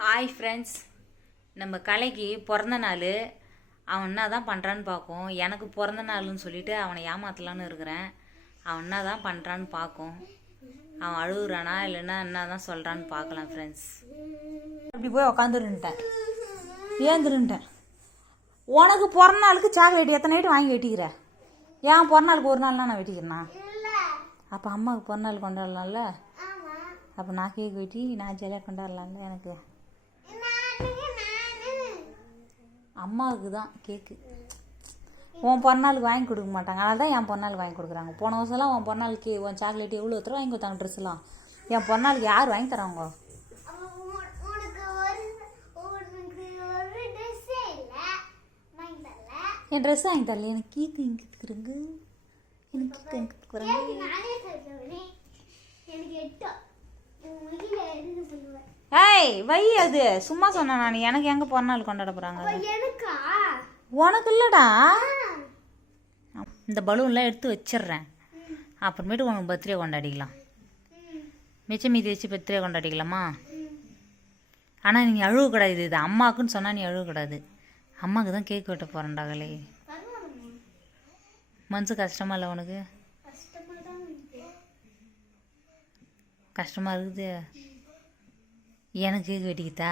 Hi friends, நம்ம கலைக்கு பிறந்த நாள். அவன் என்ன தான் பண்ணுறான்னு பார்க்கும். எனக்கு பிறந்த நாள்னு சொல்லிவிட்டு அவனை ஏமாற்றலான்னு இருக்கிறேன். அவன் என்ன தான் பண்ணுறான்னு பார்க்கும். அவன் அழுகுறானா இல்லைன்னா என்ன தான் சொல்கிறான்னு பார்க்கலாம் ஃப்ரெண்ட்ஸ். அப்படி போய் உக்காந்துருன்ட்டேன், ஏந்துருன்ட்டேன். உனக்கு பிறந்த நாளுக்கு சாக்லேட் எத்தனை நைட்டு வாங்கி வெட்டிக்கிற? ஏன் பிறந்த நாளுக்கு ஒரு நாள்னா நான் வெட்டிக்கிறேன்னா? அப்போ அம்மாவுக்கு பிறந்த நாள் கொண்டாடலாம்ல. அப்போ நான் கேக் வெட்டி நான் ஜாலியாக கொண்டாடலாம்ல. எனக்கு அம்மாவுக்கு தான் கேக்கு. உன் பிறநாளுக்கு வாங்கி கொடுக்க மாட்டாங்க. அதனால தான் என் பிறநாளுக்கு வாங்கி கொடுக்குறாங்க. போன வருஷம்லாம் உன் பிறநாளுக்கு உன் சாக்லேட் எவ்வளோ ஒருத்தர் வாங்கி கொடுத்தாங்க. ட்ரெஸ்லாம் என் பிறநாளுக்கு யார் வாங்கி தராங்க? என் ட்ரெஸ் வாங்கி தரல. எனக்கு கேக்கு இங்கே இருக்கிறங்க. எனக்கு கேக்கு எங்கே இருக்கிறாங்க? ஏய் வை, அது சும்மா சொன்னேன் நான். எனக்கு எங்கே பிறநாள் கொண்டாட போகிறாங்க? உனக்கு இல்லைடா. இந்த பலூன்லாம் எடுத்து வச்சிடுறேன். அப்புறமேட்டு உனக்கு பர்த்டே கொண்டாடிக்கலாம். மிச்சம் மீதி வச்சு பர்த்டே கொண்டாடிக்கலாமா? ஆனால் நீ அழுகக்கூடாது. இது அம்மாவுக்குன்னு சொன்னால் நீ அழுகக்கூடாது. அம்மாவுக்கு தான் கேக் வெட்ட போகிறேன்டாங்களே. மனசு கஷ்டமா இல்லை உனக்கு? கஷ்டமாக இருக்குது. எனக்கு கேக் வெட்டிக்கிட்டா?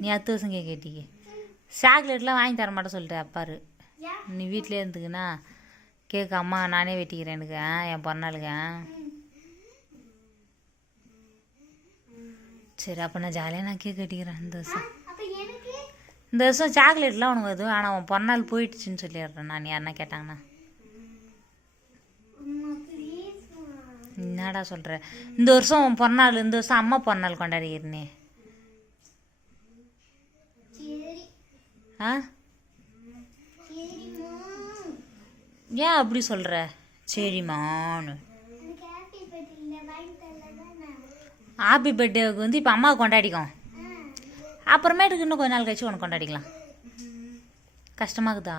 நீ 10 வருஷம் கேக் வெட்டிக்க. சாக்லேட்லாம் வாங்கி தர மாட்டேன் சொல்லிட்டு அப்பாரு. நீ வீட்டிலே இருந்துக்குன்னா கேக்கு அம்மா நானே வெட்டிக்கிறேன். எனக்கு என் பிறநாளுக்கு. சரி, அப்போ நான் ஜாலியாக நான் கேக் வெட்டிக்கிறேன் இந்த வருஷம். இந்த வருஷம் சாக்லேட்லாம் உனக்கு வருது. ஆனால் உன் பிறநாள் போயிடுச்சுன்னு சொல்லிடுறேன் நான். யாருன்னா கேட்டாங்கண்ணா என்னடா சொல்கிற? இந்த வருஷம் உன் பிறநாள், இந்த வருஷம் அம்மா பிறநாள் கொண்டாடிக்கிறனே. ஆ ஏன் அப்படி சொல்கிற? சரிம்மான்னு. ஹாப்பி பர்த்டேவுக்கு வந்து இப்போ அம்மாவை கொண்டாடிக்கும். அப்புறமேட்டுக்கு இன்னும் கொஞ்ச நாள் கழிச்சு உனக்கு கொண்டாடிக்கலாம். கஷ்டமாகுதா?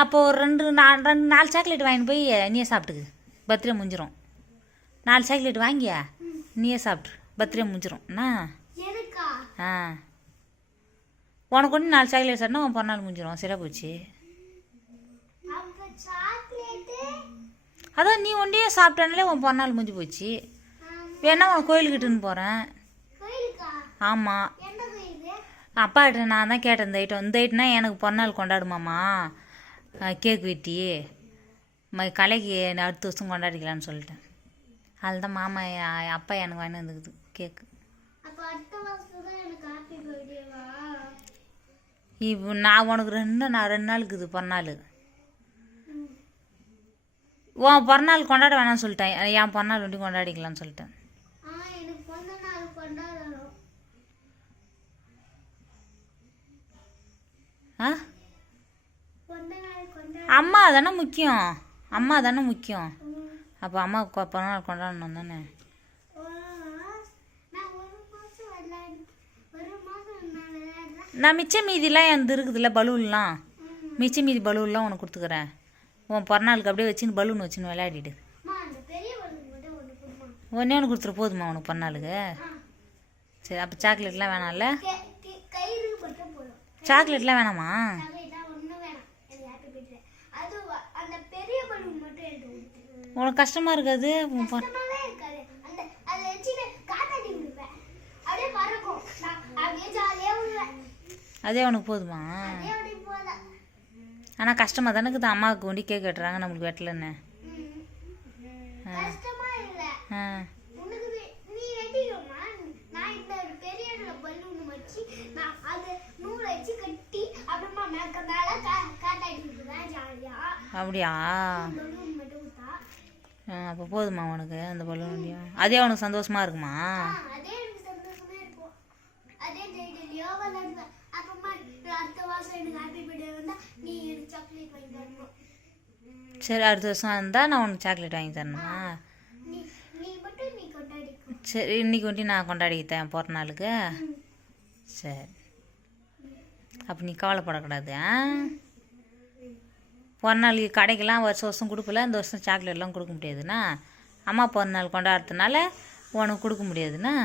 அப்போது ஒரு 4 சாக்லேட் வாங்கிட்டு போய் நீயே சாப்பிட்டுக்கு. பர்த்டே முடிஞ்சிடும். 4 சாக்லேட் வாங்கியா நீயே சாப்பிட்ரு. பர்த்டே முடிஞ்சிடும் என்ன? ஆ, உனக்கு ஒன்று 4 சாக்லேட் சாப்பிட்டா உன் பிறநாள் முடிஞ்சிடும். சரியா போச்சு. அதான் நீ ஒன்றே சாப்பிட்டானாலே உன் பிறநாள் முடிஞ்சு போச்சு. வேணா உனக்கு கோயிலுக்கிட்டுன்னு போகிறேன். ஆமாம், அப்பாட்ட நான் தான் கேட்டேன். இந்த ஐட்டம்னா எனக்கு பிறநாள் கொண்டாடுமாம்மா, கேக் வெட்டி கலைக்கு அடுத்த வருஷம் கொண்டாடிக்கலான்னு சொல்லிட்டேன். அதில் தான் மாமா அப்பா எனக்கு வாங்கி வந்துக்குது கேக்கு. இப்போ நான் உனக்கு 2 நாளுக்கு இது பிறநாள். உன் பிறநாள் கொண்டாட வேணாம்னு சொல்லிட்டேன். என் பிறநாள் ஒண்டி கொண்டாடிக்கலான்னு சொல்லிட்டேன். ஆ, அம்மா தானே முக்கியம். அம்மா தானே முக்கியம். அப்போ அம்மாவுக்கு பிறநாள் கொண்டாடணும் தானே. நான் மிச்ச மீதிலாம் எனக்கு இருக்குதுல்ல பலூன்லாம். மிச்ச மீதி பலூன்லாம் உனக்கு கொடுத்துக்கிறேன். உன் பிறநாளுக்கு அப்படியே வச்சுன்னு பலூன் வச்சுன்னு விளையாடிடு. ஒன்றே ஒன்று கொடுத்துரு போதுமா உனக்கு பிறநாளுக்கு? சரி, அப்போ சாக்லேட்லாம் வேணாம்ல? சாக்லேட்லாம் வேணாமா? உனக்கு கஷ்டமாக இருக்காது? அதே உனக்கு போதுமா? ஆனால் கஷ்டமாக தானே இருக்குது. அம்மாவுக்கு ஒண்டி கேக் வெட்டுறாங்க, நம்மளுக்கு வெட்டலன்னு. ஆ, அப்படியா? அப்போ போதுமா உனக்கு அந்த பலூன்? அதே உனக்கு சந்தோஷமாக இருக்குமா? சரி, அடுத்த வருஷம் இருந்தால் நான் உனக்கு சாக்லேட் வாங்கி தரணுமா? சரி, இன்னைக்கு ஒண்டி நான் கொண்டாடிக்கிட்டேன் பிறநாளுக்கு. சரி, அப்போ நீ கவலைப்படக்கூடாது. பிறநாளுக்கு கடைக்கெல்லாம் வருஷம் கொடுக்கல. இந்த வருஷம் சாக்லேட்லாம் கொடுக்க முடியாதுண்ணா. அம்மா பிறநாள் கொண்டாடுறதுனால உனக்கு கொடுக்க முடியாதுண்ணா.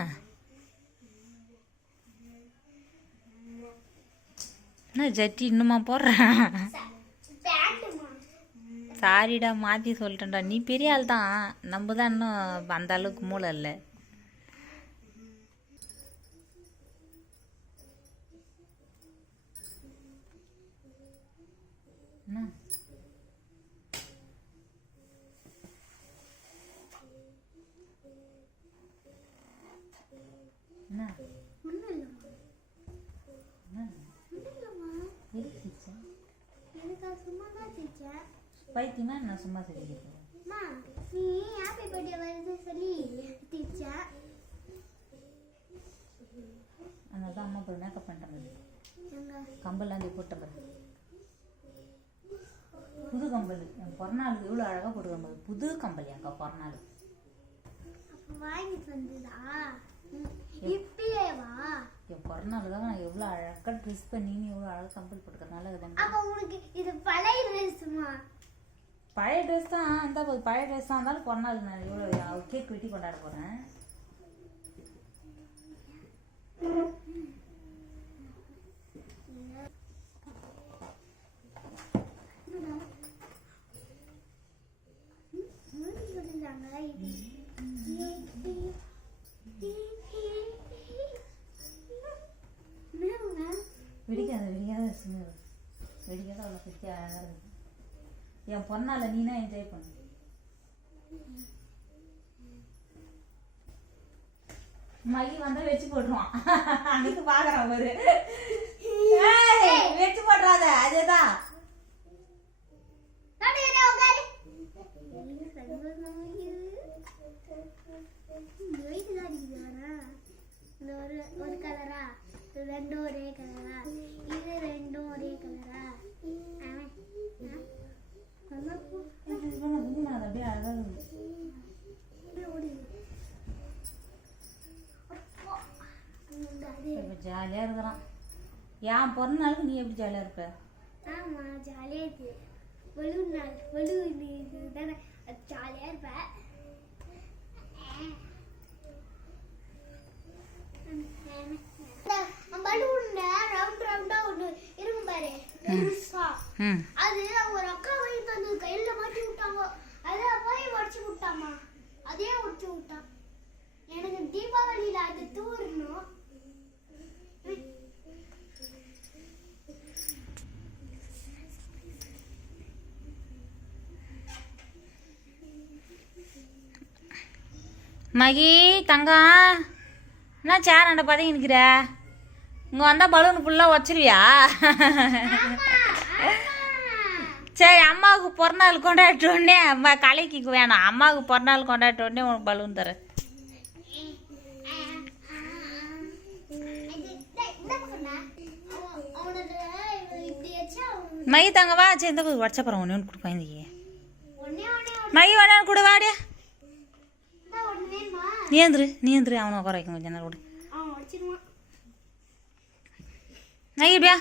என்ன ஜட்டி இன்னுமா போடுறேன்? பேண்ட்டுமா. சாரிடா, மாற்றி சொல்லிட்டேன்டா. நீ பெரிய ஆள் தான், நம்ம தான் இன்னும் அந்த அளவுக்கு மூளை இல்லை. என்ன என்ன ஒன்றும் இல்லைம்மா. ஒன்றும் இல்லைம்மா. எதுக்கு சிரிச்சேன்? எனக்கு சும்மா தான் சிரிச்சேன். பைத்தியமா நான் சும்மா சிரிக்கிறேன். அம்மா, நீ ஹாப்பி பர்த்டே வருது சொல்லி சிரிச்சேன். அதனால தான் அம்மா போய் மேக்கப் பண்ணிட்டாங்க. எங்க கம்பல்லாம் போய் போட்டேன். புது கம்பல் என் பிறநாளுக்கு எவ்வளோ அழகாக போட்டுருக்காங்க. புது கம்பல் எங்க பிறநாள். அப்போ வாங்கிட்டு வந்ததா? இப்பயே வா. என் பிறநாள் தான் நான் எவ்வளோ அழகாக ட்ரெஸ் பண்ணி நீ எவ்வளோ அழகாக கம்பல் போட்டுக்கிறதுனால அப்போ உனக்கு இது பழைய ட்ரெஸ்மா? பழைய ட்ரெஸ் தான். அந்த பழைய ட்ரெஸ் தான் இருந்தாலும் பிறநாள் நான் எவ்வளோ கேக் வெட்டி கொண்டாட போகிறேன். வெடிக்காத வெடிக்காத அவ்வளோ சுற்றி அழகாக இருக்கு. என் பொண்ணால நீனா என்ஜாய் பண்ணு. மகி வந்தா வச்சு போட்டுருவான். அன்னைக்கு பாக்குறான் ஒரு வச்சு போட்டுறாத. அதேதான் ஒரு கலரா? ரெண்டும் ஒரே கலரா? இது ரெண்டும் ஒரே கலரா? அப்படியே அழகா இருக்கு. ஜாலியா இருக்கிறான். என் பிறந்த நாளுக்கு நீ எப்படி ஜாலியா இருப்ப? ஆமா, ஜாலியா இருக்கு. பலூன் நாள் பலூன் தானே ஜாலியா இருப்ப. பலூன்ல ரவுண்ட் ரவுண்டா ஒண்ணு இருக்கும் பாரு, அது ஒரு அக்கா வாங்கிட்டு வந்து கையில மாட்டி விட்டாங்க. அத போய் உடச்சு விட்டாமா. அதே உடச்சு விட்டான். எனக்கு தீபாவளியில அது தூரணும். மகி தங்கம், என்ன சேரண்ட பதவி நிற்கிற? இங்கே வந்தால் பலூன் ஃபுல்லாக வச்சிருவியா? சரி, அம்மாவுக்கு பிறநாள் கொண்டாட்ட உடனே கலைக்கு வேணாம். அம்மாவுக்கு பிறநாள் கொண்டாட்ட உடனே உனக்கு பலூன் தரேன். மகி தங்க வா. சரி, இந்த வாட்ஸ்அப்புறம் ஒன்று ஒன்று கொடுப்பேன். இன்றைக்கி மகி ஒன்று கூட வாடியா. நீந்துரு அவனை உட்கார வைக்கும் கொஞ்சம் நேரம் கூட. மகி இப்படியா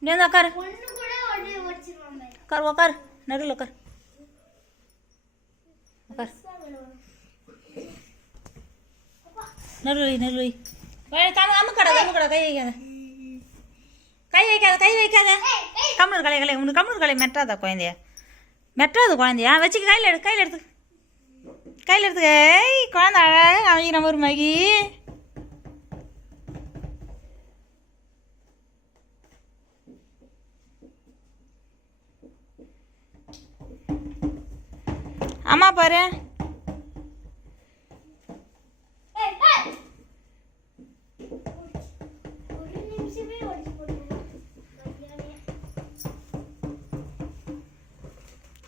இப்படி வந்து உட்காரு. உட்காரு உட்காரு நடுவில் உட்காரு. உட்காரு நடுவில் அம்முக்கடா கை வைக்காத கை வைக்காத கை வைக்காத. கம்முனு கலை உனக்கு கம்முனு கலை மெட்டாதா குழந்தைய? மெட்டாது குழந்தையா? வச்சுக்க கையில் எடுத்து கையில் எடுத்து கையில் எடுத்துக்க. குழந்தை அழகாக அமைக்கிற ஒரு மகி. அம்மா பாரு.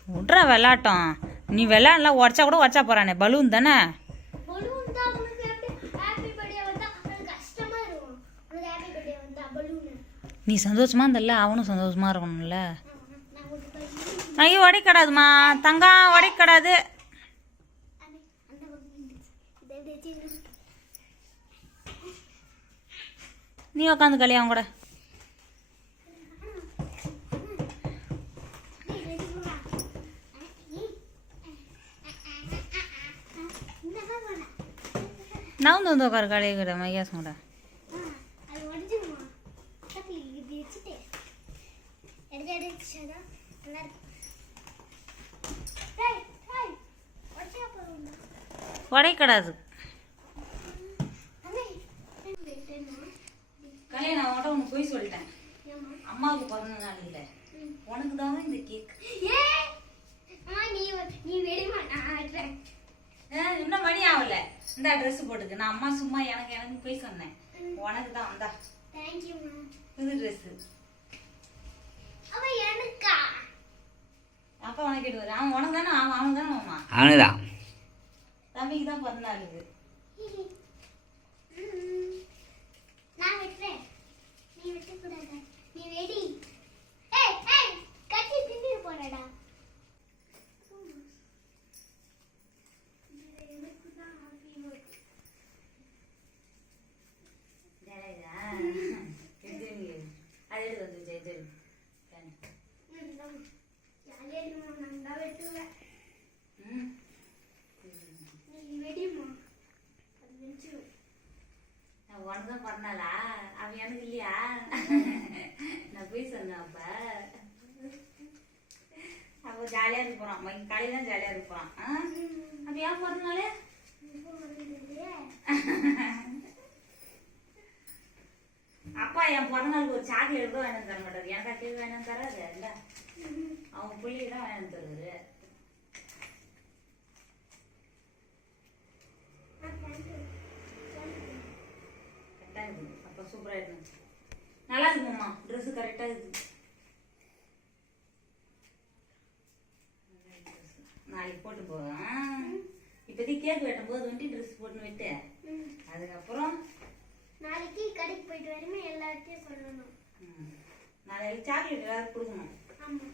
விட்ற விளாட்டம். நீ விளாட்லாம் உடச்சா கூட உடச்சா போகிறானே. பலூன் தானே. நீ சந்தோஷமா இருந்தல்ல, அவனும் சந்தோஷமா இருக்கணும்ல. ஐயோ உடைக்கடாதுமா தங்கம், உடைக்கடாது. நீ உக்காந்து கலையா அவங்க கூட. நான் வந்து உட்காரு கலைய கூட மையாசம் கூட. உடைக்கூடாது. அண்ணே கல்யாணம் நான் உன்கிட்ட ஒன்று போய் சொல்லிட்டேன். ஏம்மா? அம்மாவுக்கு பிறந்த நாள் இல்லை, உனக்கு தான் இந்த கேக். ஏய் அம்மா நீ வெடிமா நான் ஆடுறேன். இன்னும் மணி ஆகல. இந்த ட்ரெஸ் போட்டுக்கு நான் அம்மா சும்மா எனக்கு போய் சொன்னேன். உனக்கு தான் வந்தா தேங்க் யூ மா. புது ட்ரெஸ். அவ எனக்கா? அப்பா உனக்கு கேட்டு அவன் உனக்கு தானே, அவனுக்கு தானே மாமா. அவனுதான். தம்பிக்கு தான் பிறந்த நாள் இது. நான் வெட்டுறேன், நீ வெட்டக்கூடாது. நீ வெடி. ஏய் ஏய் கட்டி தின்னு போறடா. அது எடுத்து வந்து ஜெயித்து நான் வெட்டுவேன். நீ வெடிமா, அது வெடிச்சிடும். உனக்கு தான் பிறந்தாளா? அவன் எனக்கு இல்லையா? நான் போய் சொன்னேன். அப்போ ஜாலியாக இருக்க போகிறான், காலையில் தான் ஜாலியாக இருக்க போகிறான். அப்போ ஏன் பிறந்தனாலே அப்பா என் பிறந்த நாளுக்கு ஒரு சாக்லேட் கூட வேணும் தர மாட்டாரு. எனக்கா கேக் வேணும் தராது இல்லை, அவங்க பிள்ளைக்கு தான் வேணும் தருது. கரெக்டாக இருக்குது. அப்போ சூப்பராக இருக்குது, நல்லா இருக்குமாம்மா. ட்ரெஸ்ஸு கரெக்டாக இருக்குது. நாளைக்கு போட்டு போவேன். இப்போதைக்கு கேக் வெட்டும் போது வந்துட்டு ட்ரெஸ் போட்டுன்னு விட்டு அதுக்கப்புறம் நாளைக்கு கடைக்கு போயிட்டு வரமே எல்லாத்தையும் சொல்லணும். நாளைக்கு சாக்லேட் எல்லாரும் கொடுக்கணும். ஆமா,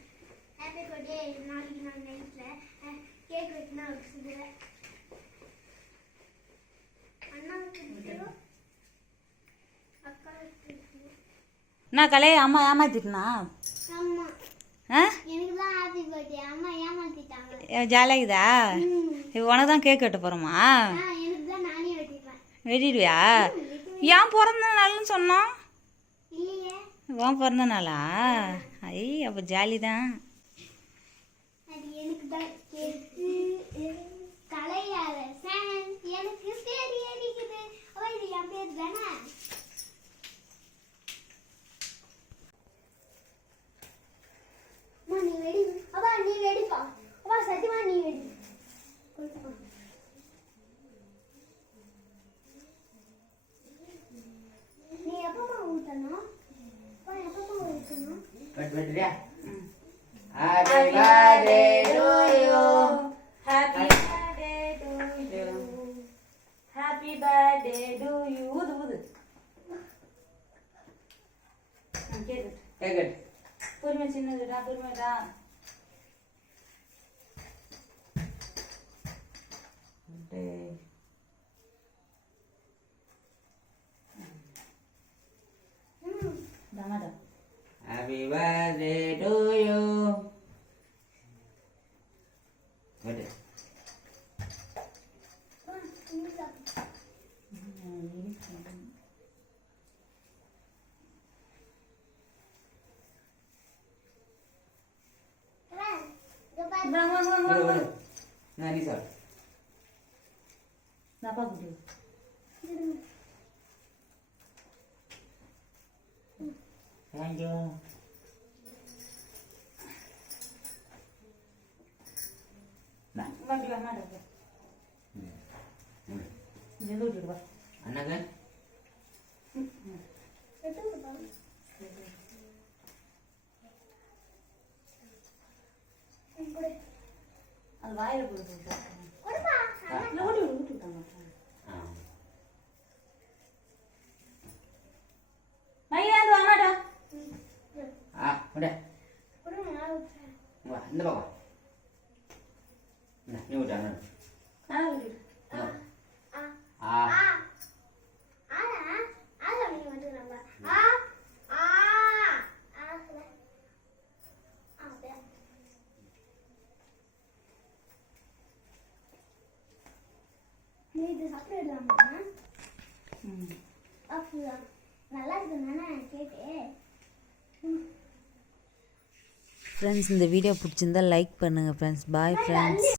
ஹாப்பி பர்த்டே. நாளைக்கு நான் நைட்ல கேக் வெட்டினா வச்சுக்கிறேன். அண்ணாவுக்கு கொடுத்துரும், அக்காவுக்கு கொடுத்துரும். நான் கலையை அம்மா ஏமாத்திட்டுனா? ஆமா, ஆ எனக்கு தான் ஹாப்பி பர்த்டே. அம்மா ஏமாத்திட்டாங்க. ஜாலியாகுதா? இப்போ உனக்கு தான் கேக் வெட்ட போகிறோமா? எனக்கு தான் நானே வெட்டிப்பேன். வெட்டிடுவியா? ஏன் பிறந்த நாள்னு சொன்னோம்? இல்லையே, உன் பிறந்த நாளா? ஐ அப்போ ஜாலி தான். அது எனக்கு தான் கேக்கு. கலையாத எனக்கு பேர் ஏறிக்குது. அவ இது என் பேர் தானே. நீ வெடி. அவா நீ வெடிப்பா. அவா சத்தியமா நீ வெடி. கொடுப்பா. நீ எப்பமா ஊத்தணும்? அப்பா எப்பமா ஊத்தணும்? வெட்டுறியா? Happy birthday to you. Happy birthday to you. Happy birthday to you. ஊது ஊது. கேக்கு. கேக்கு. பொறுமை சின்னதுடா, பொறுமைடா. தாமாடா. Happy birthday to you. வெட்டு. வெட்டு, வெட்டு. நான் நீ சார். அப்பா குடி. Thank you. Nah. வாடி வா மாடா. இந்த ஊட்டி வா. அண்ணாங்க. எடுத்துப்பா. குடு. அது வாயில போடு சார். கொடுப்பா. இல்ல ஊட்டி விட்டாங்க. மையாந்து வா மாடா. விட. குடு நான் ஊத்துறேன். வா இந்த பக்கம். நீ விட்டு அண்ணா. நான் ஊட்டி. இது சாப்பிடலாமா? அப்படிதான் நல்லா இருக்குன்னு கேட்டு. ஃப்ரெண்ட்ஸ் இந்த வீடியோ பிடிச்சிருந்தா லைக் பண்ணுங்கள் ஃப்ரெண்ட்ஸ். Bye friends.